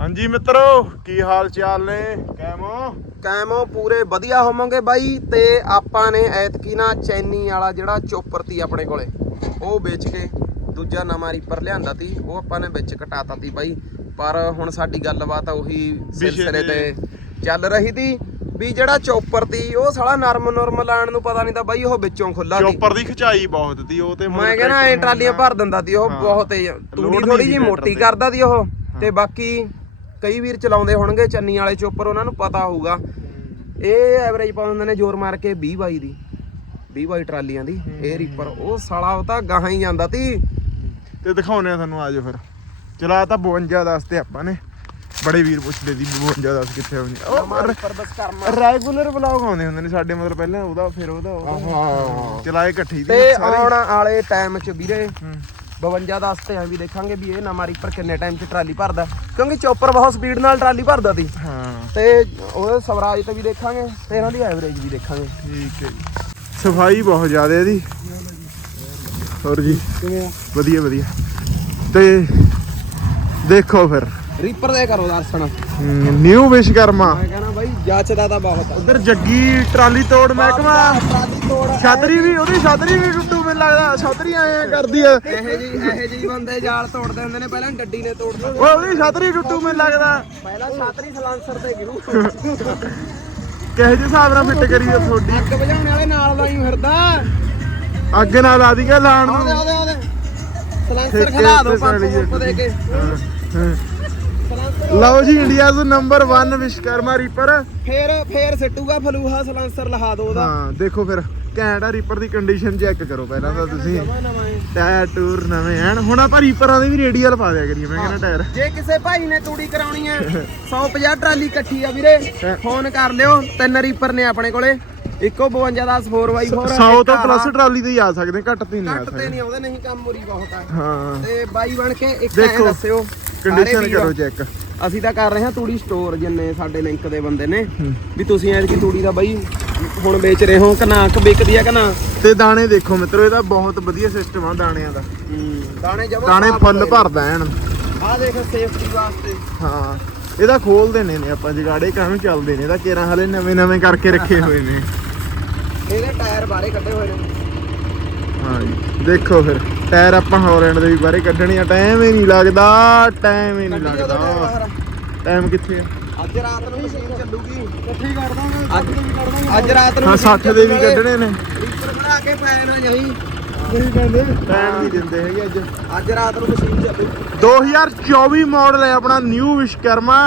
ਹਾਂਜੀ ਮਿੱਤਰੋ ਕੀ ਹਾਲ ਚਾਲ ਨੇ? ਕੈਮੋ ਕੈਮੋ ਪੂਰੇ ਵਧੀਆ ਹੋਵਾਂਗੇ ਬਾਈ। ਤੇ ਆਪਾਂ ਨੇ ਐਤਕੀ ਨਾ ਚੈਨੀ ਵਾਲਾ ਜਿਹੜਾ ਚੋਪਰ ਤੀ ਆਪਣੇ ਕੋਲੇ ਉਹ ਵੇਚ ਕੇ ਦੂਜਾ ਨਵਾਂ ਰੀਪਰ ਲਿਆਂਦਾ ਤੀ। ਉਹ ਆਪਾਂ ਨੇ ਵਿੱਚ ਕਟਾਤਾ ਤੀ ਬਾਈ। ਪਰ ਹੁਣ ਸਾਡੀ ਗੱਲਬਾਤ ਉਹੀ ਸਿਲਸਿਲੇ ਤੇ ਚੱਲ ਰਹੀ ਤੀ ਵੀ ਜਿਹੜਾ ਚੋਪਰ ਤੀ ਉਹ ਸਾਲਾ ਨਰਮ ਨਰਮ ਲਾਣ ਨੂੰ ਪਤਾ ਨਹੀਂ ਤਾਂ ਬਾਈ ਉਹ ਵਿੱਚੋਂ ਖੁੱਲਾ ਤੀ। ਚੋਪਰ ਦੀ ਖਿਚਾਈ ਬਹੁਤ ਤੀ ਉਹ ਤੇ ਮੈਂ ਕਹਿੰਦਾ ਐ ਟਰਾਲੀਆਂ ਭਰ ਦਿੰਦਾ ਤੀ ਉਹ। ਬਹੁਤ ਤੂੜੀ ਥੋੜੀ ਸੀ ਜੀ ਮੋਟੀ। ਕਰਦਾ ਤੀ ਉਹ। ਤੇ ਬਾਕੀ ਕਈ ਵੀਰ ਚਲਾਉਂਦੇ ਹੋਣਗੇ ਚੰਨੀ ਵਾਲੇ ਚੋਪਰ ਉਹਨਾਂ ਨੂੰ ਪਤਾ ਹੋਊਗਾ। ਇਹ ਐਵਰੇਜ ਪਾਉਂਦੇ ਹੁੰਦੇ ਨੇ ਜ਼ੋਰ ਮਾਰ ਕੇ 20 ਬਾਈ ਦੀ। 20 ਬਾਈ ਟਰਾਲੀਆਂ ਦੀ ਇਹ ਰੀਪਰ ਉਹ ਸਾਲਾ ਉਹ ਤਾਂ ਗਾਹਾਂ ਹੀ ਜਾਂਦਾ ਤੀ। ਤੇ ਦਿਖਾਉਨੇ ਆ ਤੁਹਾਨੂੰ ਆਜੋ ਫਿਰ। ਚਲਾ ਤਾਂ 52 ਦੱਸ ਤੇ ਆਪਾਂ ਨੇ। ਬੜੇ ਵੀਰ ਪੁੱਛਦੇ ਸੀ 52 ਦੱਸ ਕਿੱਥੇ ਹੋਣੀ ਰੈਗੂਲਰ ਵਲੌਗ ਆਉਂਦੇ ਹੁੰਦੇ ਨੇ ਸਾਡੇ ਮਤਲਬ ਪਹਿਲਾਂ ਉਹਦਾ ਫਿਰ ਉਹਦਾ ਚਲਾਏ ਇਕੱਠੀ ਦੀ ਤੇ ਆਉਣ ਵਾਲੇ ਟਾਈਮ 'ਚ ਵੀਰੇ। 52 ਦੱਸ ਤੇ ਆ ਵੀ ਦੇਖਾਂਗੇ ਵੀ ਇਹ ਨਵਾਂ ਰੀਪਰ ਕਿੰਨੇ ਟਾਈਮ 'ਚ ਟਰਾਲੀ ਭਰਦਾ ਕਿਉਂਕਿ ਚੋਪਰ ਬਹੁਤ ਸਪੀਡ ਨਾਲ ਟਰਾਲੀ ਭਰਦਾ ਤੀ ਹਾਂ। ਤੇ ਉਹਦੇ ਸਵਰਾਜ ਤੇ ਵੀ ਦੇਖਾਂਗੇ ਤੇ ਇਹਨਾਂ ਦੀ ਐਵਰੇਜ ਵੀ ਦੇਖਾਂਗੇ। ਠੀਕ ਹੈ ਜੀ। ਸਫ਼ਾਈ ਬਹੁਤ ਜ਼ਿਆਦਾ ਇਹਦੀ। ਹੋਰ ਜੀ ਵਧੀਆ ਵਧੀਆ। ਤੇ ਦੇਖੋ ਫਿਰ। ਰੀਪਰ ਦੇ ਕਰੋ ਦਰਸ਼ਨ। ਨਿਊ ਵਿਸ਼ਕਰਮਾ ਮੈਂ ਕਹਿੰਦਾ ਬਾਈ ਜੱਚਦਾ ਤਾਂ ਬਹੁਤ ਉਧਰ ਜੱਗੀ ਟਰਾਲੀ ਤੋੜ ਮਹਿਕਮਾ। ਟਰਾਲੀ ਤੋੜ ਛਤਰੀ ਵੀ ਉਹਦੀ ਛਤਰੀ ਵੀ ਟੁੱਟੂ ਮੈਨੂੰ ਲੱਗਦਾ ਛਤਰੀ ਆਏ ਕਰਦੀ ਆ ਇਹੋ ਜੀ ਇਹੋ ਜੀ ਬੰਦੇ ਜਾਲ ਤੋੜਦੇ ਹੁੰਦੇ ਨੇ ਪਹਿਲਾਂ ਡੱਡੀ ਨੇ ਤੋੜਦਾ ਓਏ ਉਹਦੀ ਛਤਰੀ ਟੁੱਟੂ ਮੈਨੂੰ ਲੱਗਦਾ। ਪਹਿਲਾਂ ਛਾਤਰੀ ਸਲਾਂਸਰ ਤੇ ਗਿਰੂ। ਕਿਹੋ ਜਿਹੇ ਹਿਸਾਬ ਨਾਲ ਫਿੱਟ ਕਰੀ ਆ ਤੁਹਾਡੀ? ਅੱਗ ਬੁਝਾਉਣ ਵਾਲੇ ਨਾਲ ਲਾਈ ਫਿਰਦਾ। ਅੱਗ ਨਾਲ ਲਾ ਦੀਗਾ ਲਾਣ ਆਉਦੇ ਨੂੰ? ਆਉਦੇ ਆਉਦੇ ਸਲਾਂਸਰ ਖਲਾ ਦੋ ਉੱਤੇ 500 ਪੈਲੀ ਰੁਪਏ ਦੇ ਕੇ। ਸਲਾਂਸਰ ਲਓ ਜੀ ਇੰਡੀਆ ਦਾ ਨੰਬਰ 1 ਵਿਸ਼ਕਰਮਾ ਰੀਪਰ ਫੇਰ ਫੇਰ ਸਿੱਟੂਗਾ ਫਲੂਹਾ ਸਲਾਂਸਰ ਲਹਾ ਦੋ ਉਹਦਾ। ਹਾਂ ਦੇਖੋ ਫਿਰ। ਘੈਂਟ ਆ ਰੀਪਰ ਦੀ ਕੰਡੀਸ਼ਨ ਚੈੱਕ ਕਰੋ ਪਹਿਲਾਂ ਤਾਂ ਤੁਸੀਂ। ਟਾਇਰ ਟੂਰ ਨਵੇਂ ਹਨ ਹੁਣ ਆਪਾਂ ਰੀਪਰਾਂ ਦੇ ਵੀ ਰੇਡੀਅਲ ਪਾ ਦਿਆ ਕਰੀਏ ਮੈਂ ਕਹਿੰਦਾ ਟਾਇਰ ਜੇ ਕਿਸੇ ਭਾਈ ਨੇ ਤੂੜੀ ਕਰਾਉਣੀ ਹੈ 150 ਟਰਾਲੀ ਇਕੱਠੀ ਆ ਵੀਰੇ ਫੋਨ ਕਰ ਲਿਓ ਤਿੰਨ ਰੀਪਰ ਨੇ ਆਪਣੇ ਕੋਲੇ ਇੱਕੋ 52 ਦਾ 4x4 100 ਤੋਂ ਪਲੱਸ ਟਰਾਲੀ ਤੇ ਹੀ ਆ ਸਕਦੇ ਘੱਟ ਤੇ ਨਹੀਂ ਆ ਘੱਟ ਤੇ ਸਕਦੇ। ਨਹੀਂ ਆਉਂਦੇ ਨਹੀਂ ਕੰਮ ਮੁਰੀ ਬਹੁਤ ਆ। ਹਾਂ। ਤੇ ਬਾਈ ਬਣ ਕੇ ਇੱਕ ਐ ਦੱਸਿਓ ਕੰਡੀਸ਼ਨ ਕਰੋ ਚੈੱਕ ਅਸੀਂ ਤਾਂ ਕਰ ਰਹੇ ਹਾਂ ਤੂੜੀ ਸਟੋਰ ਜਿੰਨੇ ਸਾਡੇ ਲਿੰਕ ਦੇ ਬੰਦੇ ਨੇ ਵੀ ਤੁਸੀਂ ਐਤਕੀ ਤੂੜੀ ਦਾ ਬਾਈ ਹੁਣ ਵੇਚ ਰਹੇ ਹੋ ਕਿ ਨਾ? ਕਿ ਵਿਕਦੀ ਆ ਕਿ ਨਾ? ਤੇ ਦਾਣੇ ਦੇਖੋ ਮਿੱਤਰੋ ਇਹਦਾ ਬਹੁਤ ਵਧੀਆ ਸਿਸਟਮ ਆ ਦਾਣਿਆਂ ਦਾ। ਦਾਣੇ ਜਮਾ ਦਾਣੇ ਫੁੱਲ ਭਰਦਾ ਐਨ। ਆ ਦੇਖ ਸੇਫਟੀ ਵਾਸਤੇ। ਹਾਂ ਇਹਦਾ ਖੋਲ ਦੇਣੇ ਨੇ ਆਪਾਂ ਜਗਾੜੇ ਕਾਹਨੂੰ ਚੱਲਦੇ ਨੇ? ਇਹਦਾ ਕੇਰਾਂ ਹਲੇ ਨਵੇਂ ਨਵੇਂ ਕਰਕੇ ਰੱਖੇ ਹੋਏ ਨੇ। ਇਹਦੇ ਟਾਇਰ ਬਾਹਰੇ ਕੱਢੇ ਹੋਏ ਨੇ। ਹਾਂ ਜੀ ਦੇਖੋ ਫਿਰ। ਟਾਇਰ ਆਪਾਂ ਹੌਲੈਂਡ ਦੇ ਵੀ ਬਾਰੇ ਕੱਢਣੇ ਆ। ਟਾਈਮ ਹੀ ਨਹੀਂ ਲੱਗਦਾ ਟਾਈਮ ਹੀ ਨਹੀਂ ਲੱਗਦਾ। ਟਾਈਮ ਕਿੱਥੇ ਆ? ਅੱਜ ਰਾਤ ਨੂੰ ਮਸ਼ੀਨ ਚੱਲੂਗੀ। ਇਕੱਠੀ ਕਰ ਦਾਂਗੇ ਅੱਜ ਵੀ ਕਰ ਦਾਂਗੇ। ਅੱਜ ਰਾਤ ਨੂੰ ਹਾਂ ਮਸ਼ੀਨ 60 ਦੇ ਵੀ। ਕੱਢਣੇ ਨੇ। ਲੀਟਰ ਬਣਾ ਕੇ ਪੈ ਨਾ ਜਾਈ। ਨਹੀਂ ਕਹਿੰਦੇ ਟਾਈਮ ਨਹੀਂ ਦਿੰਦੇ ਹੈਗੇ ਅੱਜ। ਅੱਜ ਰਾਤ ਨੂੰ ਮਸ਼ੀਨ ਚੱਲੂ। 2024 ਮਾਡਲ ਹੈ ਆਪਣਾ ਨਿਊ ਵਿਸ਼ਕਰਮਾ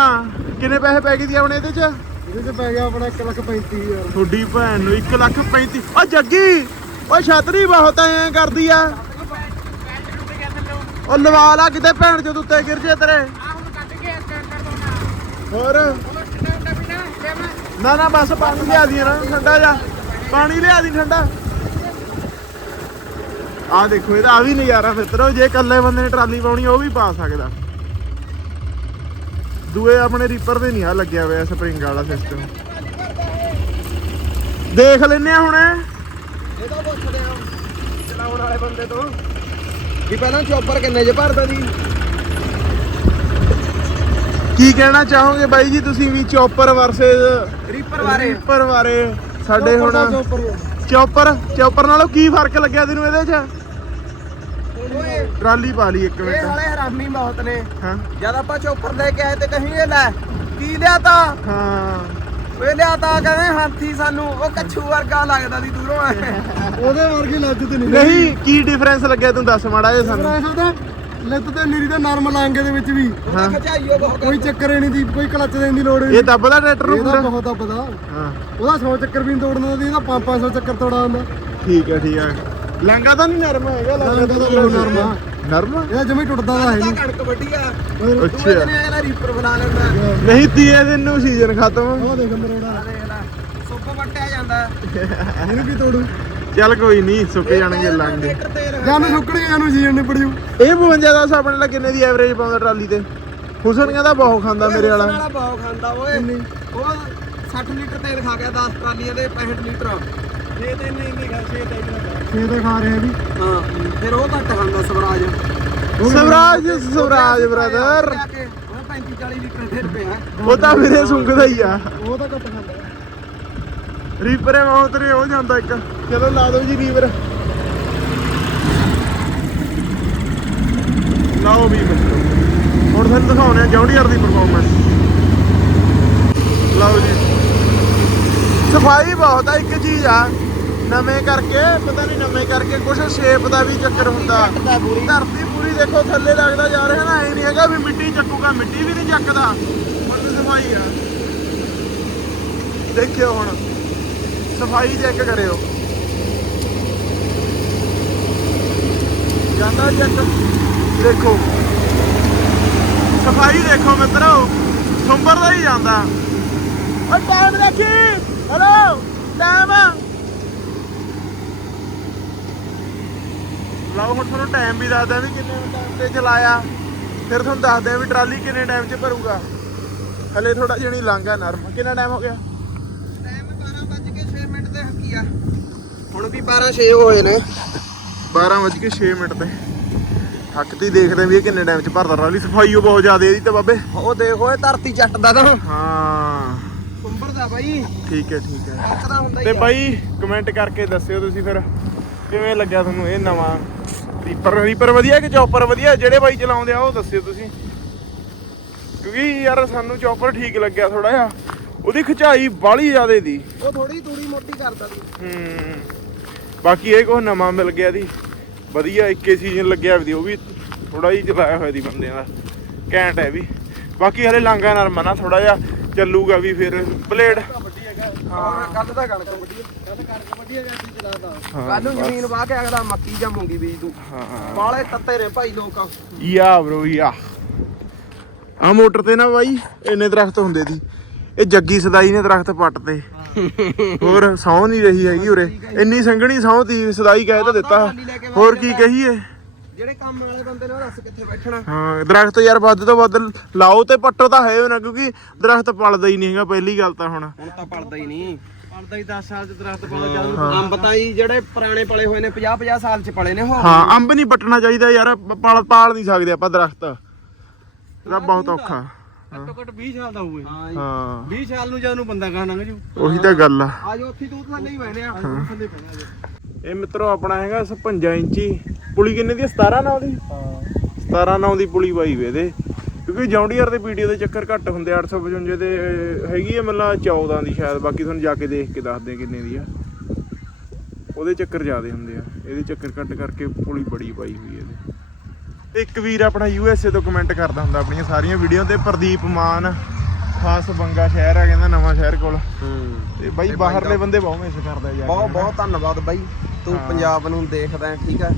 ਕਿੰਨੇ ਪੈਸੇ ਪੈ ਗਏ ਦੀ ਆਪਣੇ ਇਹਦੇ ਚ? ਇਹਦੇ ਚ ਪੈ ਗਿਆ ਆਪਣਾ 1 ਲੱਖ 35000 ਤੁਹਾਡੀ ਭੈਣ ਨੂੰ 1 ਲੱਖ 35 ਓ ਜੱਗੀ ਓ ਛਤਰੀ ਬਹੁਤ ਐ ਕਰਦੀ ਆ। ਓ ਲਵਾ ਲਾ ਕਿਤੇ ਭੈਣ ਜਦੋਂ ਉੱਤੇ ਗਿਰ ਜੇ ਤੇਰੇ। ਹੋਰ? ਨਾ ਨਾ, ਬਸ ਪਾਣੀ ਲਿਆ ਦੀ ਨਾ, ਠੰਡਾ ਜਾ ਪਾਣੀ ਲਿਆ ਦੀ ਠੰਡਾ। ਆ ਦੇਖੋ, ਇਹਦਾ ਆ ਵੀ ਨਜ਼ਾਰਾ ਮਿੱਤਰੋ ਜੇ ਇਕੱਲੇ ਬੰਦੇ ਨੇ ਟਰਾਲੀ ਪਾਉਣੀ, ਉਹ ਵੀ ਪਾ ਸਕਦਾ। ਦੂਏ ਆਪਣੇ ਰੀਪਰ ਤੇ ਨਹੀਂ ਆ ਲੱਗਿਆ ਹੋਇਆ ਸਪਰਿੰਗ ਵਾਲਾ ਸਿਸਟਮ ਦੇਖ ਲੈਨੇ ਆ ਹੁਣ। ਇਹ ਪੁੱਛਦੇ ਆ ਚਲਾਉਣ ਵਾਲੇ ਬੰਦੇ ਤੋਂ, ਵੀ ਪਹਿਲਾਂ ਚੋਪਰ ਕਿੰਨੇ ਚ ਭਰਦਾ ਸੀ? ਕੀ ਕਹਿਣਾ ਚਾਹੋਗੇ ਬਾਈ ਜੀ ਤੁਸੀਂ ਵੀ ਚੌਪਰ ਵਰਸਸ ਰੀਪਰ ਬਾਰੇ। ਰੀਪਰ ਬਾਰੇ। ਸਾਡੇ ਹੁਣ ਚੌਪਰ ਚੌਪਰ ਨਾਲੋਂ ਕੀ ਫ਼ਰਕ ਲੱਗਿਆ ਤੈਨੂੰ ਇਹਦੇ 'ਚ? ਟਰਾਲੀ ਪਾ ਲਈ ਇੱਕ ਇਹ ਮਿੰਟ। ਸਾਲੇ ਹਰਾਮੀ ਬਹੁਤ ਨੇ। ਹਾਂ। ਜਦ ਆਪਾਂ ਚੋਪਰ ਲੈ ਕੇ ਆਏ ਤੇ ਕਹੀਂ ਇਹ ਲੈ ਕੀ ਲਿਆ ਤਾ? ਹਾਂ। ਓਏ ਲਿਆ ਤਾ ਕਹਿੰਦੇ ਹਾਥੀ ਸਾਨੂੰ। ਉਹ ਕੱਛੂ ਵਰਗਾ ਲੱਗਦਾ ਸੀ ਦੂਰੋਂ। ਉਹਦੇ ਵਰਗੀ ਲੱਗ ਤੇ ਨਹੀਂ। ਕੀ ਡਿਫਰੈਂਸ ਲੱਗਿਆ ਤੂੰ ਦੱਸ ਮਾੜਾ ਜਿਹਾ ਸਾਨੂੰ। ਲੱਤ ਤੇ ਨੀਰੀ ਦਾ ਨਰਮ ਲਾਂਗੇ ਦੇ ਵਿੱਚ ਵੀ। ਹਾਂ। ਖਚਾਈਓ ਬਹੁਤ ਕੋਈ ਚੱਕਰ ਨਹੀਂ ਦੀ ਕੋਈ ਕਲੱਚ ਦੇਣ ਦੀ ਲੋੜ ਇਹ ਦੱਬਦਾ ਟਰੈਕਟਰ ਨੂੰ ਪੂਰਾ? ਬਹੁਤ ਦੱਬਦਾ। ਹਾਂ। ਉਹਦਾ 100 ਚੱਕਰ ਵੀ ਨੀ ਤੋੜਨਾ ਦੀ ਇਹਦਾ 5-500 ਚੱਕਰ ਤੋੜਾ ਹੁੰਦਾ ਠੀਕ ਹੈ ਠੀਕ ਹੈ। ਲਾਂਗਾ ਤਾਂ ਨਹੀਂ ਨਰਮ ਹੈਗਾ ਲਾਂਗਾ ਤਾਂ ਤਾਂ ਨਰਮ ਆ। ਨਰਮ ਆ? ਇਹਦਾ ਜਮੇ ਟੁੱਟਦਾ ਦਾ ਹੈ ਨਹੀਂ। ਕਣਕ ਵੱਡੀ ਆ। ਅੱਛਾ। ਦੂਏ ਦਿਨ ਇਹਦਾ ਰੀਪਰ ਬਣਾ ਲੈਂਦਾ। ਨਹੀਂ ਤੀਏ ਦਿਨ ਨੂੰ ਸੀਜ਼ਨ ਖਤਮ। ਉਹ ਦੇਖ ਮਰੋੜਾ ਸੁੱਕ ਵੱਟਿਆ ਜਾਂਦਾ। ਇਹਨੂੰ ਕੀ ਤੋੜੂ। ਚੱਲ ਕੋਈ ਨਹੀਂ ਸੁੱਕ ਜਾਣਗੇ ਲੰਘ। ਜਾਂ ਮੈਂ ਸੁੱਕਣ ਗਿਆ ਨੂੰ ਜੀਣ ਨਹੀਂ ਪੜਿਓ ਇਹ 52 ਦਾ ਆਪਣੇ ਨਾਲ ਕਿੰਨੇ ਦੀ ਐਵਰੇਜ ਪਾਉਂਦਾ ਟਰਾਲੀ ਤੇ? ਹੁਸਨ ਕਹਿੰਦਾ ਬਹੁਤ ਖਾਂਦਾ ਮੇਰੇ ਵਾਲਾ। ਵਾਲਾ ਬਹੁਤ ਖਾਂਦਾ ਓਏ। ਉਹ 60 ਲੀਟਰ ਤੇਲ ਖਾ ਗਿਆ 10 ਟਰਾਲੀਆਂ ਦੇ 65 ਲੀਟਰ। 6 ਤੇ ਇੰਨੇ ਇੰਨੇ ਖਾ 6 ਤੇ 6 ਖਾ। ਰਹੇ ਵੀ ਹਾਂ ਫਿਰ ਉਹ ਘੱਟ ਖਾਂਦਾ ਸਵਰਾਜ। ਸਵਰਾਜ ਸਵਰਾਜ ਬ੍ਰਦਰ ਉਹ 35 40 ਲੀਟਰ ਫਿਰ ਪਿਆ। ਉਹ ਤਾਂ ਮੇਰੇ ਸੁੰਗਦਾ ਹੀ ਆ। ਉਹ ਤਾਂ ਘੱਟ ਖਾਂਦਾ। ਰੀਪਰ ਹੈ ਬਹੁਤ ਰੇ ਹੋ ਜਾਂਦਾ ਇੱਕ। ਚਲੋ ਲਾ ਦਿਓ ਜੀ ਰੀਪਰ ਲਾਓ ਵੀ ਮਿੱਤਰੋ ਹੁਣ ਤੁਹਾਨੂੰ ਦਿਖਾਉਣੇ ਆ ਜੌਂਡੀਅਰ ਦੀ ਪਰਫਾਰਮੈਂਸ ਲਓ ਜੀ। ਸਫ਼ਾਈ ਬਹੁਤ ਆ ਇੱਕ ਚੀਜ਼ ਆ। ਨਵੇਂ ਕਰਕੇ ਪਤਾ ਨਹੀਂ ਨਵੇਂ ਕਰਕੇ ਕੁਝ ਸ਼ੇਪ ਦਾ ਵੀ ਚੱਕਰ ਹੁੰਦਾ। ਧਰਤੀ ਪੂਰੀ। ਦੇਖੋ ਥੱਲੇ ਲੱਗਦਾ ਜਾ ਰਿਹਾ ਨਾ ਐ ਨਹੀਂ ਹੈਗਾ ਵੀ ਮਿੱਟੀ ਚੱਕੂਗਾ ਮਿੱਟੀ ਵੀ ਨਹੀਂ ਚੱਕਦਾ। ਹੁਣ ਸਫ਼ਾਈ ਆ। ਦੇਖਿਓ ਹੁਣ। ਸਫ਼ਾਈ ਚੈੱਕ ਕਰਿਓ। ਜਾਂਦਾ ਚੈੱਕ ਦੇਖੋ। ਸਫ਼ਾਈ ਦੇਖੋ ਮਿੱਤਰੋ। ਸੰਭਰ ਦਾ ਹੀ ਜਾਂਦਾ। ਓ ਟਾਈਮ ਦੇਖੀ। ਹੈਲੋ ਟਾਈਮ ਲਓ ਹੁਣ ਤੁਹਾਨੂੰ ਟਾਈਮ ਵੀ ਦੱਸਦਾ ਵੀ ਕਿੰਨੇ ਟਾਈਮ ਤੇ ਚਲਾਇਆ। ਫਿਰ ਤੁਹਾਨੂੰ ਦੱਸਦੇ ਆ ਵੀ ਟਰਾਲੀ ਕਿੰਨੇ ਟਾਈਮ 'ਚ ਭਰੂਗਾ। ਹਲੇ ਥੋੜਾ ਜਣੀ ਲਾਂਗਾ ਨਰਮ। ਕਿੰਨਾ ਟਾਈਮ ਹੋ ਗਿਆ ਟਾਈਮ 12 ਵੱਜ ਕੇ 6 ਮਿੰਟ ਤੇ ਹੱਕੀ ਆ। ਹੁਣ ਵੀ 12 6 ਹੋਏ ਨੇ। 12:06 ਮਿੰਟ ਤੇ। ਹੱਕਤੀ ਦੇਖਦੇ ਵੀ ਇਹ ਕਿੰਨੇ ਟਾਈਮ 'ਚ ਭਰਦਾ। ਟਰਾਲੀ ਸਫ਼ਾਈ ਉਹ ਬਹੁਤ ਜ਼ਿਆਦਾ ਇਹਦੀ ਤੇ ਬਾਬੇ। ਉਹ ਦੇਖੋ ਇਹ ਧਰਤੀ ਚੱਟਦਾ ਤਾਂ। ਹਾਂ। ਕੁੰਬਰ ਦਾ ਬਾਈ। ਠੀਕ ਹੈ ਠੀਕ ਹੈ। ਤੇ। ਬਾਈ ਕਮੈਂਟ ਕਰਕੇ ਦੱਸਿਓ ਤੁਸੀਂ ਫਿਰ ਕਿਵੇਂ ਲੱਗਿਆ ਤੁਹਾਨੂੰ ਇਹ ਨਵਾਂ ਰੀਪਰ ਰੀਪਰ ਵਧੀਆ ਕਿ ਚੌਪਰ ਵਧੀਆ? ਜਿਹੜੇ ਬਾਈ ਚਲਾਉਂਦੇ ਆ ਉਹ ਦੱਸਿਓ ਤੁਸੀਂ। ਕਿਉਂਕਿ ਯਾਰ ਸਾਨੂੰ ਚੌਪਰ ਠੀਕ ਲੱਗਿਆ ਥੋੜਾ ਜਿਹਾ। ਉਹਦੀ ਖਿਚਾਈ ਬਾਲੀ ਜ਼ਿਆਦੇ ਦੀ। ਉਹ ਥੋੜੀ ਤੂੜੀ ਮੋਟੀ ਕਰਦਾ ਸੀ। ਹੂੰ। ਬਾਕੀ ਇਹ ਕੁਛ ਨਵਾਂ ਮਿਲ ਗਿਆ ਦੀ ਵਧੀਆ ਇੱਕੇ ਸੀਜ਼ਨ ਲੱਗਿਆ ਵੀ ਦੀ ਉਹ ਵੀ ਥੋੜਾ ਹੀ ਚਲਾਇਆ ਹੋਇਆ ਦੀ ਬੰਦਿਆਂ ਦਾ। ਘੈਂਟ ਹੈ ਵੀ। ਬਾਕੀ ਹਲੇ ਲਾਂਗਾ ਨਰਮ ਨਾ ਥੋੜਾ ਜਿਹਾ ਚੱਲੂਗਾ ਵੀ ਫਿਰ ਬਲੇਡ ਹਾਂ ਕੱਲ ਦਾ ਕਣਕ ਵੱਡੀ ਕੱਲ ਕਣਕ ਵੱਡੀ ਸੀ ਚਲਾਦਾ ਕੱਲ ਨੂੰ ਜ਼ਮੀਨ ਵਾਹ ਕੇ ਅਗਲਾ ਮੱਕੀ ਜਾਂ ਮੂੰਗੀ ਬੀਜ ਦੂ ਹਾਂ ਬਾਲੇ ਤੱਤੇ ਨੇ ਭਾਈ ਲੋਕ। ਯਾ ਬ్రో ਯਾ। ਆ ਮੋਟਰ ਤੇ ਨਾ ਬਾਈ ਇੰਨੇ ਦਰਖਤ ਹੁੰਦੇ ਸੀ ਇਹ ਜੱਗੀ ਸਦਾਈ ਨੇ ਦਰਖਤ ਪੱਟ ਤੇ। ਹੋਰ ਸੌ ਨਹੀਂ ਰਹੀ ਹੈਗੀ ਉਰੇ। ਇੰਨੀ ਸੰਘਣੀ ਸੌ ਤੀ ਸਦਾਈ ਕਹਿ ਤਾਂ ਦਿੱਤਾ। ਹੋਰ ਕੀ ਕਹੀਏ? ਜਿਹੜੇ ਕੰਮ ਵਾਲੇ ਬੰਦੇ ਨੇ ਉਹ ਦੱਸ ਕਿੱਥੇ ਬੈਠਣਾ। ਹਾਂ ਦਰਖਤ ਯਾਰ ਵੱਧ ਤੋਂ ਵੱਧ ਲਾਓ ਤੇ ਪੱਟੋ ਤਾਂ ਹੈ ਨਾ ਕਿਉਂਕਿ ਦਰਖਤ ਪਲਦਾ ਹੀ ਨਹੀਂ ਹੈਗਾ ਪਹਿਲੀ ਗੱਲ ਤਾਂ ਹੁਣ। ਹੁਣ ਤਾਂ ਪੜਦਾ ਹੀ ਨਹੀਂ। ਪੜਦਾ ਹੀ 10 ਸਾਲ ਚ ਦਰਖਤ ਹਾਂ। ਚਾਲੂ ਅੰਬ ਤਾਂ ਹੀ ਜਿਹੜੇ ਪੁਰਾਣੇ ਪਲੇ ਹੋਏ ਨੇ 50 50 ਸਾਲ ਚ ਪਲੇ ਨੇ ਉਹ। ਹਾਂ ਅੰਬ ਨਹੀਂ ਪੱਟਣਾ ਚਾਹੀਦਾ ਯਾਰ ਪਾਲ ਪਾਲ ਨਹੀਂ ਸਕਦੇ ਆਪਾਂ ਦਰਖਤ। ਇਹਦਾ ਬਹੁਤ ਔਖਾ। ਘੱਟੋ ਘੱਟ 20 ਸਾਲ ਦਾ ਹੋਵੇ ਹਾਂ ਜੀ। ਹਾਂ। 20 ਸਾਲ ਨੂੰ ਜਦ ਨੂੰ ਬੰਦਾ ਕਹਾਂ ਲੰਘ ਜੂ। ਉਹੀ ਤਾਂ ਗੱਲ ਆ। ਆ ਜੋ ਉੱਥੇ ਤੂੰ ਥੱਲੇ ਹੀ। ਬਹਿਨੇ ਆ ਥੱਲੇ ਪੈਣਾ ਜੇ ਇਹ ਮਿੱਤਰੋ ਆਪਣਾ ਹੈਗਾ 56 ਇੰਚੀ। ਪੁਲੀ ਕਿੰਨੇ ਦੀ ਆ? 17 ਨਾਉ ਦੀ? 17 ਨਾਉ ਦੀ ਪੁਲੀ ਬਾਈ ਵੇ ਦੇ ਕਿਉਂਕਿ ਜੌਂਡੀਅਰ ਦੇ ਵੀਡੀਓ ਦੇ ਚੱਕਰ ਘੱਟ ਹੁੰਦੇ 855 ਦੇ ਅਹ, ਹੈਗੀ ਹੈ ਮਤਲਬ 14 ਦੀ ਸ਼ਾਇਦ। ਬਾਕੀ ਤੁਹਾਨੂੰ ਜਾ ਕੇ ਦੇਖ ਕੇ ਦੱਸਦੇ ਆ ਕਿੰਨੇ ਦੀ ਆ। ਉਹਦੇ ਚੱਕਰ ਜ਼ਿਆਦੇ ਹੁੰਦੇ ਆ। ਇਹਦੇ ਚੱਕਰ ਘੱਟ ਕਰਕੇ ਪੁਲੀ ਬੜੀ ਪਾਈ ਹੋਈ ਹੈ ਇਹਦੇ ਇੱਕ ਵੀਰ ਆਪਣਾ ਯੂਐਸਏ ਤੋਂ ਕਮੈਂਟ ਕਰਦਾ ਹੁੰਦਾ ਆਪਣੀਆਂ ਸਾਰੀਆਂ ਵੀਡੀਓ ਤੇ ਪ੍ਰਦੀਪ ਮਾਨ ਖਾਸ ਬੰਗਾ ਸ਼ਹਿਰ ਆ ਕਹਿੰਦਾ ਨਵਾਂ ਸ਼ਹਿਰ ਕੋਲ। ਹੂੰ। ਤੇ ਬਾਈ ਬਾਹਰਲੇ ਬੰਦੇ ਬਹੁਤ ਮਿਸ ਕਰਦਾ ਯਾਰ ਬਹੁਤ ਬਹੁਤ ਧੰਨਵਾਦ ਬਾਈ। ਤੂੰ। ਪੰਜਾਬ ਨੂੰ ਦੇਖਦਾ ਹੈ, ਠੀਕ ਹੈ।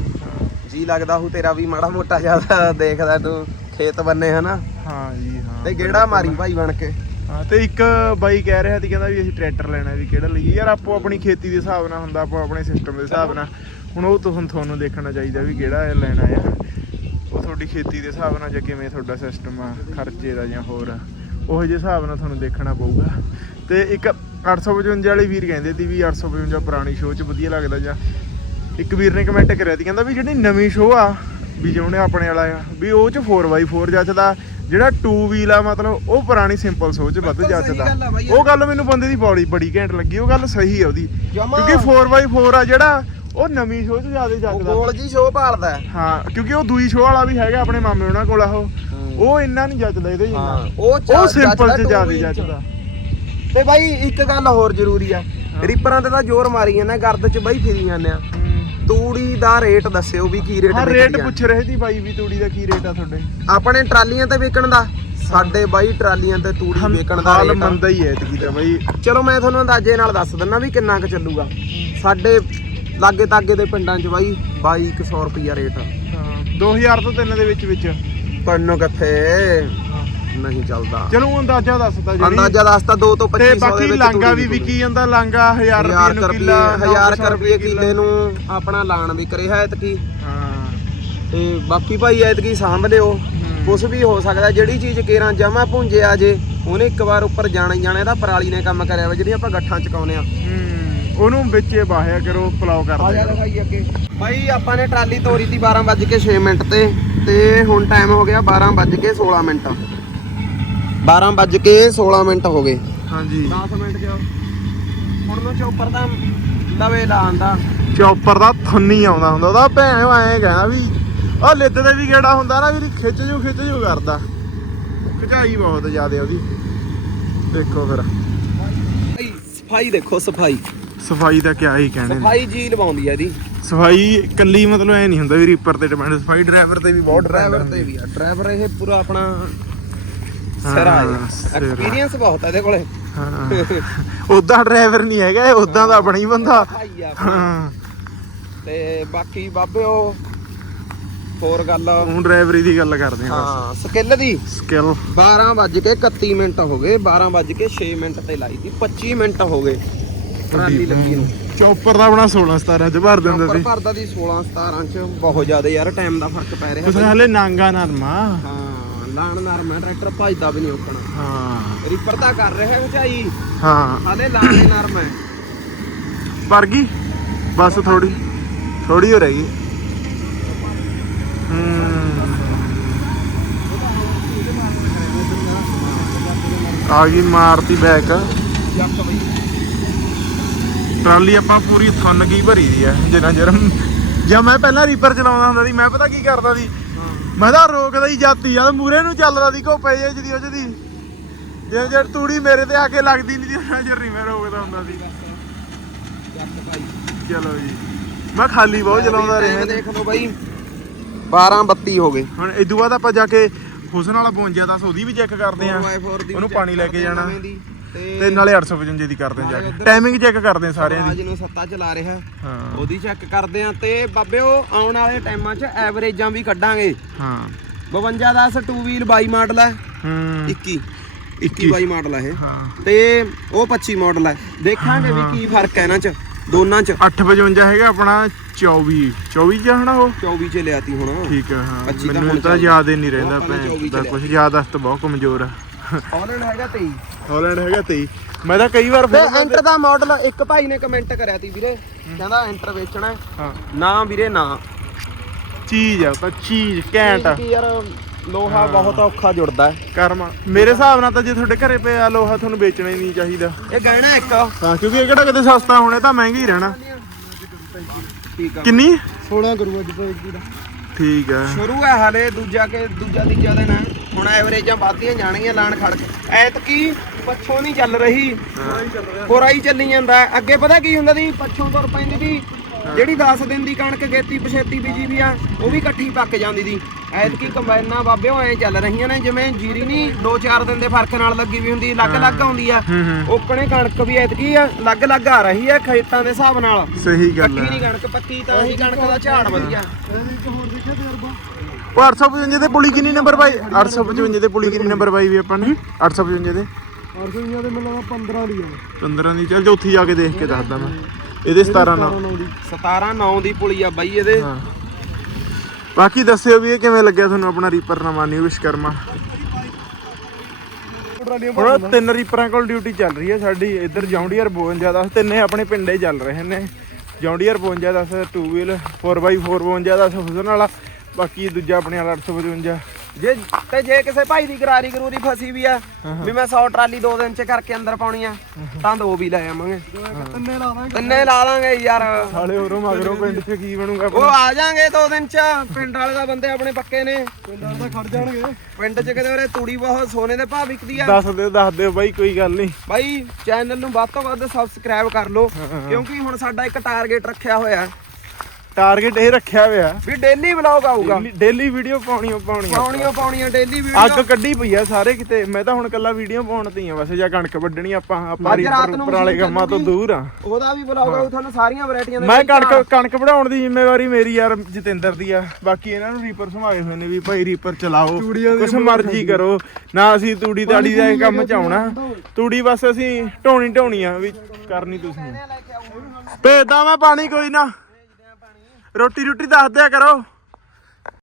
ਜੀ ਲੱਗਦਾ ਹੂ ਤੇਰਾ ਵੀ ਮਾੜਾ ਮੋਟਾ ਜ਼ਿਆਦਾ ਦੇਖਦਾ ਤੂੰ ਖੇਤ ਬੰਨੇ ਹਨਾ? ਹਾਂ ਜੀ ਹਾਂ। ਤੇ ਗੇੜਾ ਮਾਰੀ ਭਾਈ ਬਣ ਕੇ? ਹਾਂ ਤੇ ਇੱਕ ਬਾਈ ਕਹਿ ਰਿਹਾ ਸੀ ਕਹਿੰਦਾ ਵੀ ਅਸੀਂ ਟਰੈਕਟਰ ਲੈਣਾ ਵੀ ਕਿਹੜਾ ਲਈਏ ਯਾਰ ਆਪੋ ਆਪਣੀ ਖੇਤੀ ਦੇ ਹਿਸਾਬ ਨਾਲ ਹੁੰਦਾ ਆਪੋ ਆਪਣੇ ਸਿਸਟਮ ਦੇ ਹਿਸਾਬ ਨਾਲ। ਹੁਣ ਉਹ ਤੁਹਾਨੂੰ ਤੁਹਾਨੂੰ ਦੇਖਣਾ ਚਾਹੀਦਾ ਵੀ ਕਿਹੜਾ ਲੈਣਾ ਆ। ਤੁਹਾਡੀ ਖੇਤੀ ਦੇ ਹਿਸਾਬ ਨਾਲ ਜਾਂ ਕਿਵੇਂ ਤੁਹਾਡਾ ਸਿਸਟਮ ਆ ਖਰਚੇ ਦਾ ਜਾਂ ਹੋਰ ਉਹੋ ਜਿਹੇ ਹਿਸਾਬ ਨਾਲ ਤੁਹਾਨੂੰ ਦੇਖਣਾ ਪਊਗਾ। ਤੇ ਇੱਕ 855 ਵਾਲੇ ਵੀਰ ਕਹਿੰਦੇ ਸੀ ਵੀ 855 ਪੁਰਾਣੀ ਸ਼ੋਅ 'ਚ ਵਧੀਆ ਲੱਗਦਾ ਜਾਂ ਇੱਕ ਵੀਰ ਨੇ ਕਮੈਂਟ ਕਰਿਆ ਸੀ ਕਹਿੰਦਾ ਵੀ ਜਿਹੜੀ ਨਵੀਂ ਸ਼ੋਅ ਆ ਵੀ ਜਿਹਨੇ ਆਪਣੇ ਵਾਲਾ ਆ ਵੀ ਉਹ 'ਚ 4x4 ਜੱਚਦਾ ਜਿਹੜਾ 2 ਵੀਲ ਆ ਮਤਲਬ ਉਹ ਪੁਰਾਣੀ ਸਿੰਪਲ ਸ਼ੋਅ 'ਚ ਵੱਧ ਜੱਚਦਾ। ਉਹ ਗੱਲ ਮੈਨੂੰ ਬੰਦੇ ਦੀ ਬੜੀ ਬੜੀ ਘੈਂਟ ਲੱਗੀ ਉਹ ਗੱਲ ਸਹੀ ਆ ਉਹਦੀ। ਕਿਉਂਕਿ 4x4 ਆ ਜਿਹੜਾ ਉਹ ਨਵੀਂ ਸ਼ੋਅ 'ਚ ਜ਼ਿਆਦਾ ਉਹ ਗੋਲ ਜੀ ਸ਼ੋਅ ਭਾਲਦਾ। ਹੈ। ਹਾਂ ਕਿਉਂਕਿ ਉਹ ਦੂਈ ਸ਼ੋਅ ਵਾਲਾ ਵੀ ਹੈਗਾ ਆਪਣੇ ਮਾਮੇ ਉਹਨਾਂ ਕੋਲ ਉਹ। ਉਹ ਇੰਨਾ ਨਹੀਂ ਜੱਚਦਾ ਇਹਦੇ ਜਿੰਨਾ। ਹਾਂ ਉਹ ਉਹ ਚ- ਸਿੰਪਲ ਚ ਜ਼ਿਆਦਾ। ਜੱਚਦਾ ਤੇ ਬਾਈ ਇੱਕ ਗੱਲ ਹੋਰ ਜ਼ਰੂਰੀ ਆ। ਰੀਪਰਾਂ ਤੇ ਤਾਂ ਜ਼ੋਰ ਮਾਰੀ ਜਾਂਦੇ ਗਰਦ ਚ ਬਾਈ ਫਿਰੀ ਜਾਂਦੇ ਆ। ਤੂੜੀ ਦਾ ਰੇਟ ਦੱਸਿਓ ਵੀ ਕੀ ਰੇਟ ਹਾਂ ਰੇਟ। ਪੁੱਛ ਰਹੇ ਸੀ ਬਾਈ ਵੀ ਤੂੜੀ ਦਾ ਕੀ ਰੇਟ ਆ ਤੁਹਾਡੇ। ਆਪਣੇ ਟਰਾਲੀਆਂ ਤੇ ਵਿਕਣ ਦਾ ਸਾਡੇ ਬਾਈ ਟਰਾਲੀਆਂ ਤੇ ਤੂੜੀ ਵਿਕਣ ਦਾ ਹਾਲ ਰੇਟ। ਮੰਦਾ ਹੀ ਹੈ ਇਤਕੀ ਤਾਂ ਬਾਈ। ਚਲੋ ਮੈਂ ਤੁਹਾਨੂੰ ਅੰਦਾਜ਼ੇ ਨਾਲ ਦੱਸ ਦਿੰਦਾ ਵੀ ਕਿੰਨਾ ਕੁ ਚੱਲੂਗਾ। ਸਾਡੇ ਲਾਗੇ ਤਾਗੇ ਦੇ ਪਿੰਡਾਂ 'ਚ ਬਾਈ 2200 ਰੁਪਿਆ ਰੇਟ। ਹਾਂ 2000 ਤੋਂ 3 ਦੇ ਵਿੱਚ ਵਿੱਚ। ਤੈਨੂੰ ਕਿੱਥੇ? ਨਹੀਂ ਚੱਲਦਾ। ਚਲੋ ਅੰਦਾਜ਼ਾ ਦੱਸਦਾ ਜਿਹੜੀ। ਅੰਦਾਜ਼ਾ ਦੱਸਦਾ 2 ਤੋਂ 2500 ਤੇ ਦੇ ਬਾਕੀ ਲਾਂਗਾ ਵੀ। ਵਿਕੀ ਜਾਂਦਾ ਲਾਂਗਾ 1000 ਰੁਪਏ ਨੂੰ ਕਿੱਲਾ 1000 900 ਰੁਪਏ ਕਿੱਲੇ। ਨੂੰ ਆਪਣਾ ਲਾਣ ਵਿਕ ਰਿਹਾ ਐਤਕੀ। ਹਾਂ। ਤੇ ਬਾਕੀ ਭਾਈ ਐਤਕੀ ਸਾਂਭ ਲਿਓ। ਕੁਛ ਵੀ ਹੋ ਸਕਦਾ ਜਿਹੜੀ ਚੀਜ਼ ਕੇਰਾਂ ਜਮਾ ਆ ਜੇ ਉਹਨੇ ਇੱਕ ਵਾਰ ਉੱਪਰ ਜਾਣਾ ਹੀ ਜਾਣਾ ਇਹਦਾ ਪਰਾਲੀ ਨੇ ਕੰਮ ਕਰਿਆ ਵਾ ਜਿਹੜੀ ਆਪਾਂ ਗੱਠਾਂ ਚਕਾਉਨੇ ਆ ਹੂੰ। ਉਹਨੂੰ ਵਿੱਚੇ ਬਾਹਿਆ ਕਰੋ ਪਲਾਉ ਕਰੋ। ਅੱਗੇ। ਭਾਈ ਆਪਾਂ ਨੇ ਟਰਾਲੀ ਤੋਰੀ ਤੀ 12:06 ਮਿੰਟ ਤੇ ਤੇ ਹੁਣ ਟਾਈਮ ਹੋ ਗਿਆ 12:16 ਮਿੰਟ। 12 ਵੱਜ ਕੇ 16 ਮਿੰਟ ਹੋ ਗਏ। ਹਾਂਜੀ। 10 ਮਿੰਟ ਚ ਹੁਣ ਨੂੰ ਚੋਪਰ ਦਾ ਚੌਪਰ ਥੰਨੀ ਆਉਂਦਾ ਹੁੰਦਾ ਉਹਦਾ ਭੈਣ ਐਂ ਕਹਿੰਦਾ ਵੀ ਉਹ ਲਿੱਦ ਤੇ ਵੀ ਗੇੜਾ ਹੁੰਦਾ ਨਾ ਵੀ ਖਿੱਚ ਜੂ ਖਿੱਚ ਜੂ ਕਰਦਾ। ਖਿਚਾਈ ਬਹੁਤ ਜ਼ਿਆਦਾ ਉਹਦੀ। ਦੇਖੋ ਫਿਰ। ਸਫ਼ਾਈ ਦੇਖੋ ਸਫ਼ਾਈ। ਸਫ਼ਾਈ ਦਾ ਕਿਆ ਹੀ ਕਹਿਣੇ। ਨੇ ਸਫ਼ਾਈ ਜੀ ਲਵਾਉਂਦੀ ਆ ਇਹਦੀ। ਸਫ਼ਾਈ ਇਕੱਲੀ ਮਤਲਬ ਐ ਨਹੀਂ ਹੁੰਦਾ ਵੀ ਰੀਪਰ ਤੇ ਡਿਪੈਂਡ ਸਫ਼ਾਈ ਡਰਾਈਵਰ ਤੇ ਵੀ ਬਹੁਤ ਡਰਾਈਵਰ ਤੇ ਵੀ ਆ। ਡਰਾਈਵਰ ਇਹ ਪੂਰਾ ਆਪਣਾ ਸਿਰ ਆ ਆ। ਐਕਸਪੀਰੀਅੰਸ ਬਹੁਤ ਹੈ ਇਹਦੇ ਕੋਲੇ। ਹਾਂ। ਉਦਾਂ ਡਰਾਈਵਰ ਨਹੀਂ ਹੈਗਾ ਇਹ ਉਦਾਂ ਦਾ ਆਪਣਾ ਹੀ ਬੰਦਾ। ਸਫ਼ਾਈ ਆ ਆਪਣੀ। ਹਾਂ। ਤੇ ਬਾਕੀ ਬਾਬਿਓ ਹੋਰ ਗੱਲ? ਹੁਣ ਡਰਾਈਵਰੀ ਦੀ ਗੱਲ ਕਰਦੇ ਹਾਂ ਹਾਂ ਸਕਿੱਲ ਦੀ? ਸਕਿੱਲ 12 ਵੱਜ ਕੇ 31 ਮਿੰਟ ਹੋ ਗਏ 12 ਵੱਜ ਕੇ 6 ਮਿੰਟ ਤੇ ਲਾਈ ਸੀ 25 ਮਿੰਟ ਹੋ ਗਏ। ਟਰਾਲੀ ਲੱਗੀ ਨੂੰ। ਚੌਪਰ ਦਾ ਆਪਣਾ 16 17 ਚ ਭਰ ਦਿੰਦਾ ਸੀ। ਭਰਦਾ ਦੀ 16 17 ਚ ਬਹੁਤ ਜ਼ਿਆਦਾ ਯਾਰ ਟਾਈਮ ਦਾ ਫ਼ਰਕ ਪੈ ਰਿਹਾ ਬਈ। ਹਲੇ ਨਾਂਗਾ ਨਰਮਾ। ਹਾਂ ਲਾਣ ਨਰਮ ਟਰੈਕਟਰ ਭਜਦਾ ਵੀ ਨਹੀਂ ਉਕਣਾ ਹਾਂ। ਰੀਪਰ ਤਾਂ ਕਰ ਰਿਹਾ ਉਚਾਈ। ਹਾਂ। ਹਾਲੇ ਲਾਣੇ ਨਰਮ ਪਰ ਗਈ? ਬਸ ਥੋੜੀ ਥੋੜੀ ਹੋ ਰਹੀ ਹੂੰ। ਆ ਗਈ ਮਾਰਤੀ ਬੈਕ ਜੱਕ ਬਈ। ਟਰਾਲੀ ਆਪਾਂ ਪੂਰੀ ਥੁੰਨ ਗਈ ਭਰੀ ਦੀ ਐ ਜਿੰਨਾ ਚਿਰ ਜਾਂ ਮੈਂ ਪਹਿਲਾਂ ਰੀਪਰ ਚਲਾਉਂਦਾ ਹੁੰਦਾ ਸੀ ਮੈਂ ਪਤਾ ਕੀ ਕਰਦਾ ਸੀ? ਮੈਂ ਤਾਂ ਰੋਕਦਾ ਹੀ ਜਾਤੀ ਜਦ ਮੂਰੇ ਨੂੰ ਚੱਲਦਾ ਦੀ ਘੋਪੇ ਜੇ ਜਿਹਦੀ ਉਹ ਜਿਹਦੀ। ਜੇ ਜੇ ਤੂੜੀ ਮੇਰੇ ਤੇ ਆ ਕੇ ਲੱਗਦੀ ਨਹੀਂ ਸੀ ਉਹਨਾਂ ਚਿਰ ਨਹੀਂ ਮੈਂ ਰੋਕਦਾ ਹੁੰਦਾ ਸੀ। ਚਲੋ ਜੀ। ਮੈਂ ਖਾਲੀ ਬਹੁਤ ਚਲਾਉਂਦਾ ਰਿਹਾ। ਦੇਖ ਲਓ ਬਾਈ। 12 32 ਹੋ ਗਏ। ਹੁਣ ਇਦੋਂ ਬਾਅਦ ਆਪਾਂ ਜਾ ਕੇ ਹੁਸਨ ਵਾਲਾ 52 10 ਉਹਦੀ ਵੀ ਚੈੱਕ ਕਰਦੇ ਆ। 4x4 ਦੀ ਵੀ ਉਹਨੂੰ ਪਾਣੀ ਲੈ ਕੇ ਜਾਣਾ। ਤੇ ਨਾਲੇ 855 ਦੀ ਕਰਦੇ ਆ ਜਾ ਕੇ। ਟਾਈਮਿੰਗ ਚੈੱਕ ਕਰਦੇ ਆ ਸਾਰਿਆਂ ਅੱਜ ਦੀ ਨੂੰ ਸੱਤਾ ਚਲਾ ਰਿਹਾ। ਹਾਂ। ਉਹਦੀ ਚੈੱਕ ਕਰਦੇ ਆ ਤੇ ਬਾਬਿਓ ਆਉਣ ਵਾਲੇ ਟਾਈਮਾਂ 'ਚ ਐਵਰੇਜਾਂ ਵੀ ਕੱਢਾਂਗੇ। ਹਾਂ। 52 10 2 ਵੀਲ 22 ਮਾਡਲ ਹੈ ਹੂੰ। 21 21 21 22 ਮਾਡਲ ਹੈ ਇਹ। ਤੇ ਉਹ 25 ਮਾਡਲ ਹੈ ਦੇਖਾਂਗੇ ਵੀ ਕੀ ਫ਼ਰਕ ਹੈ ਇਹਨਾਂ 'ਚ ਦੋਨਾਂ 'ਚ। 855 ਹੈਗਾ ਆਪਣਾ 24 24 ਚ ਹਨਾ ਉਹ? 24 ਚ ਲਿਆਤੀ ਹੁਣ। ਠੀਕ ਹੈ। ਹਾਂ ਮੈਨੂੰ ਤਾਂ। ਯਾਦ ਹੀ ਨਹੀਂ ਰਹਿੰਦਾ ਉਹ ਆਪਾਂ ਨੇ 24 ਭੈਣ ਦਾ ਚ ਕੁਝ ਯਾਦਾਸ਼ਤ ਬਹੁਤ ਕਮਜ਼ੋਰ ਆ। ਹਾਲੈਂਡ ਹੈਗਾ 23 ਹਾਲੈਂਡ ਹੈਗਾ 23 ਮੈਂ ਤਾਂ ਕਈ ਵਾਰ ਤੇ ਐਂਟਰ ਦਾ ਮਾਡਲ ਇੱਕ ਭਾਈ ਨੇ ਕਮੈਂਟ ਕਰਿਆ ਤੀ ਵੀਰੇ। ਕਹਿੰਦਾ ਐਂਟਰ ਵੇਚਣਾ ਹੈ। ਹਾਂ। ਨਾ ਵੀਰੇ ਨਾ। ਚੀਜ਼ ਆ ਤਾਂ ਚੀਜ਼ ਘੈਂਟ ਆ। ਕੀ ਯਾਰ ਲੋਹਾ ਬਹੁਤ ਔਖਾ ਜੁੜਦਾ ਹੈ। ਕਰਮ ਮੇਰੇ ਹਿਸਾਬ ਨਾਲ ਤਾਂ ਜੇ ਤੁਹਾਡੇ ਘਰੇ ਪਿਆ ਲੋਹਾ ਤੁਹਾਨੂੰ ਵੇਚਣਾ ਹੀ ਨਹੀਂ ਚਾਹੀਦਾ। ਇਹ ਗਹਿਣਾ ਇੱਕ ਹਾਂ ਕਿਉਂਕਿ ਇਹ ਕਿਹੜਾ ਕਿਤੇ ਸਸਤਾ ਹੋਣੇ ਤਾਂ ਮਹਿੰਗਾ ਹੀ ਰਹਿਣਾ। ਠੀਕ ਆ। ਕਿੰਨੀ? 16 ਕਰੂ ਅੱਜ ਤੋਂ ਇੱਕ ਦਾ। ਠੀਕ ਹੈ ਸ਼ੁਰੂ ਹੈ ਹਲੇ ਦੂਜਾ ਕੇ ਦੂਜਾ ਤੀਜਾ ਦਿਨ ਹੈ। ਹੁਣ ਐਵਰੇਜਾਂ ਵੱਧਦੀਆਂ ਜਾਣਗੀਆਂ ਲਾਣ ਖੜ ਕੇ। ਐਤਕੀ ਪੱਛੋਂ ਨਹੀਂ ਚੱਲ ਰਹੀ। ਹੋਰਾ ਹੀ ਚੱਲੀ ਜਾਂਦਾ। ਅੱਗੇ ਪਤਾ ਕੀ ਹੁੰਦਾ ਸੀ? ਪੱਛੋਂ ਤੁਰ ਪੈਂਦੀ ਸੀ। ਜਿਹੜੀ 10 ਦਿਨ ਦੀ ਕਣਕ ਗੇਤੀ ਪਛੇਤੀ ਬੀਜੀ ਵੀ ਆ ਉਹ ਵੀ ਇਕੱਠੀ ਪੱਕ ਜਾਂਦੀ ਸੀ। ਐਤਕੀ ਕੰਬਾਈਨਾਂ ਬਾਬਿਓ ਐ ਚੱਲ ਰਹੀਆਂ ਨੇ ਜਿਵੇਂ ਜੀਰੀ ਨਹੀਂ 2-4 ਦਿਨ ਦੇ ਫ਼ਰਕ ਨਾਲ ਲੱਗੀ ਵੀ ਹੁੰਦੀ ਅਲੱਗ-ਅਲੱਗ ਆਉਂਦੀ ਆ। ਓਕਣੇ ਕਣਕ ਵੀ ਐਤਕੀ ਆ ਅਲੱਗ-ਅਲੱਗ ਆ ਰਹੀ ਹੈ ਖੇਤਾਂ ਦੇ ਹਿਸਾਬ ਨਾਲ। ਸਹੀ ਗੱਲ ਨਹੀਂ ਹੈ ਕਣਕ ਪੱਕੀ ਤਾਂ ਹੀ ਕਣਕ ਦਾ ਝਾੜ ਵਧੀਆ। ਉਹ 855 ਦੇ ਪੁਲੀ ਕਿੰਨੀ ਨੰਬਰ ਬਾਈ? 855 ਦੇ ਪੁਲੀ ਕਿੰਨੀ ਨੰਬਰ ਬਾਈ ਵੀ ਆਪਾਂ ਨੇ? 855 ਦੇ। ਅਰਜੁਨੀਆ ਦੇ ਮੈਨੂੰ 15 ਦੀ ਆ। 15 ਦੀ। ਚੱਲ ਜੇ ਉੱਥੇ ਜਾ ਕੇ ਦੇਖ ਕੇ ਦੱਸਦਾ ਮੈਂ। ਇਹਦੇ 17 ਨਾਲ 17 9 ਦੀ। ਪੁਲੀ ਆ ਬਾਈ ਇਹਦੇ। ਬਾਕੀ ਦੱਸਿਓ ਵੀ ਇਹ ਕਿਵੇਂ ਲੱਗਿਆ ਤੁਹਾਨੂੰ ਆਪਣਾ ਰੀਪਰ ਨਵਾਂ ਨਿਊ ਵਿਸ਼ਕਰਮਾ ਹੁਣ ਤਿੰਨ ਰੀਪਰਾਂ ਕੋਲ ਡਿਊਟੀ ਚੱਲ ਰਹੀ ਹੈ ਸਾਡੀ। ਇੱਧਰ ਜੌਂਡੀਅਰ 52 10 ਤਿੰਨੇ ਆਪਣੇ ਪਿੰਡੇ ਚੱਲ ਰਹੇ ਨੇ। ਜੌਂਡੀਅਰ 52 10 2 ਵੀਲ 4x4 52 10 ਹੁਸਨ ਵਾਲਾ। ਬਾਕੀ ਦੂਜਾ ਆਪਣੇ ਵਾਲਾ 855 ਜੇ ਤੇ ਜੇ ਕਿਸੇ ਭਾਈ ਦੀ ਗਰਾਰੀ ਗਰੂਰੀ ਫਸੀ ਵੀ ਆ ਵੀ ਮੈਂ 100 ਟਰਾਲੀ ਦੋ ਦਿਨ ਚ ਕਰਕੇ ਅੰਦਰ ਪਾਉਣੀ ਆ ਤਾਂ ਦੋ ਵੀ ਲੈ ਆਵਾਂਗੇ। ਤਿੰਨੇ ਲਾਵਾਂਗੇ ਤਿੰਨੇ ਲਾ ਲਾਂਗੇ ਯਾਰ। ਸਾਲੇ ਹੋਰੋਂ ਮਗਰੋਂ ਪਿੰਡ 'ਚ ਕੀ ਬਣੂਗਾ ਉਹ ਆ ਜਾਾਂਗੇ ਦੋ ਦਿਨ ਚ। ਪਿੰਡ ਵਾਲੇ ਦਾ ਬੰਦੇ ਆਪਣੇ ਪੱਕੇ ਨੇ। ਪਿੰਡਾਂ ਦਾ ਖੜ ਜਾਣਗੇ। ਪਿੰਡ ਚ ਕਿਤੇ ਉਰੇ ਤੂੜੀ ਬਹੁਤ ਸੋਨੇ ਦੇ ਭਾਅ ਵਿਕਦੀ ਆ। ਦੱਸ ਦਿਓ ਦੱਸ ਦਿਓ ਬਾਈ ਕੋਈ ਗੱਲ ਨਹੀਂ। ਬਾਈ ਚੈਨਲ ਨੂੰ ਵੱਧ ਤੋਂ ਵੱਧ ਸਬਸਕ੍ਰਾਈਬ ਕਰ ਲਓ। ਕਿਉਂਕਿ ਹੁਣ ਸਾਡਾ ਇੱਕ ਟਾਰਗੇਟ ਰੱਖਿਆ ਹੋਇਆ। ਟਾਰਗੇਟ ਇਹ ਰੱਖਿਆ ਹੋਇਆ। ਵੀ ਡੇਲੀ ਵਲੌਗ ਆਊਗਾ। ਡੇਲੀ ਵੀਡੀਓ ਪਾਉਣੀ ਓ ਪਾਉਣੀ ਆ। ਪਾਉਣੀਆਂ ਪਾਉਣੀਆਂ ਡੇਲੀ ਵੀਡੀਓ ਅੱਗ ਕੱਢੀ ਪਈ ਆ ਸਾਰੇ ਕਿਤੇ। ਮੈਂ ਤਾਂ ਹੁਣ ਕੱਲਾ ਵੀਡੀਓ ਪਾਉਣ ਤੇ ਹੀ ਆ ਬਸ ਜਾਂ ਕਣਕ ਵੱਢਣੀ ਆਪਾਂ ਆਪਾਂ ਰੀਪਰ ਵਾਲੇ ਕੰਮਾਂ ਤੋਂ। ਦੂਰ ਆ। ਉਹਦਾ ਵੀ ਵਲੌਗ ਆਊ ਤੁਹਾਨੂੰ ਸਾਰੀਆਂ ਵੈਰਾਈਟੀਆਂ ਦੇ ਮੈਂ ਕਣਕ ਕਣਕ ਵਢਾਉਣ ਦੀ ਜ਼ਿੰਮੇਵਾਰੀ ਮੇਰੀ ਯਾਰ ਜਤਿੰਦਰ ਦੀ ਆ। ਬਾਕੀ ਇਹਨਾਂ ਨੂੰ ਰੀਪਰ ਸੰਭਾਲੇ ਹੋਏ ਨੇ ਵੀ ਭਾਈ ਰੀਪਰ ਚਲਾਓ। ਕੁਛ ਮਰਜ਼ੀ ਕਰੋ। ਨਾ ਅਸੀਂ ਤੂੜੀ ਤਾੜੀ ਦਾ ਕੰਮ ਚ ਆਉਣਾ ਤੂੜੀ ਬਸ ਅਸੀਂ ਢੋਣੀ ਢੋਣੀ ਆ ਵੀ ਕਰਨੀ ਤੁਸੀਂ। ਭੇਜਦਾ ਮੈਂ ਪਾਣੀ ਕੋਈ ਨਾ। ਰੋਟੀ ਰੋਟੀ ਦੱਸ ਦਿਆ ਕਰੋ।